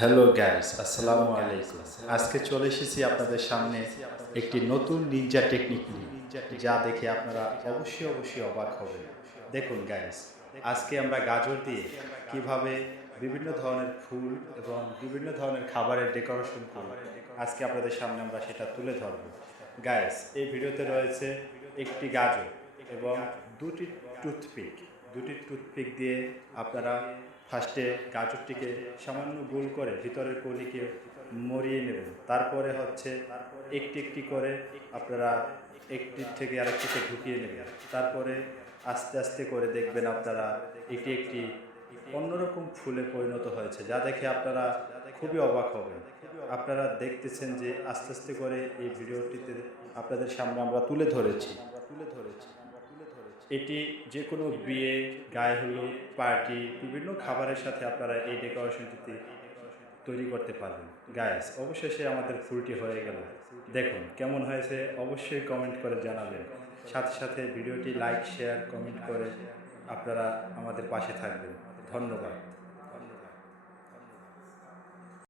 Hello guys, আসসালামু আলাইকুম। আজকে চলে এসেছি আপনাদের সামনে একটি নতুন নিনজা টেকনিক নিয়ে, যা দেখে আপনারা অবশ্যই অবাক হবেন। দেখুন গাইস, আজকে আমরা গাজর দিয়ে কিভাবে বিভিন্ন ধরনের ফুল এবং বিভিন্ন ধরনের খাবারের ডেকোরেশন করি, আজকে আপনাদের সামনে আমরা সেটা তুলে ধরব। গাইস, এই ভিডিওতে রয়েছে একটি গাজর এবং দুটি টুথপিক। দুটি টুথপিক দিয়ে আপনারা ফার্স্টে গাজরটিকে সামান্য গোল করে ভিতরের কলিকে মরিয়ে নেবেন। তারপরে হচ্ছে একটি করে আপনারা একটির থেকে আরেকটিতে ঢুকিয়ে নেবেন। তারপরে আস্তে করে দেখবেন আপনারা একটি অন্যরকম ফুলে পরিণত হয়েছে, যা দেখে আপনারা খুবই অবাক হবেন। আপনারা দেখতেছেন যে আস্তে করে এই ভিডিওটিতে আপনাদের সামনে আমরা তুলে ধরেছি। এটি যে কোনো বিয়ে, গায়ে হলুদ, পার্টি, বিভিন্ন খাবারের সাথে আপনারা এই ডেকোরেশনটিতে তৈরি করতে পারবেন। গাইস, অবশেষে আমাদের ফুলটি হয়ে গেল। দেখুন কেমন হয়েছে, অবশ্যই কমেন্ট করে জানাবেন। সাথে ভিডিওটি লাইক, শেয়ার, কমেন্ট করে আপনারা আমাদের পাশে থাকবেন। ধন্যবাদ।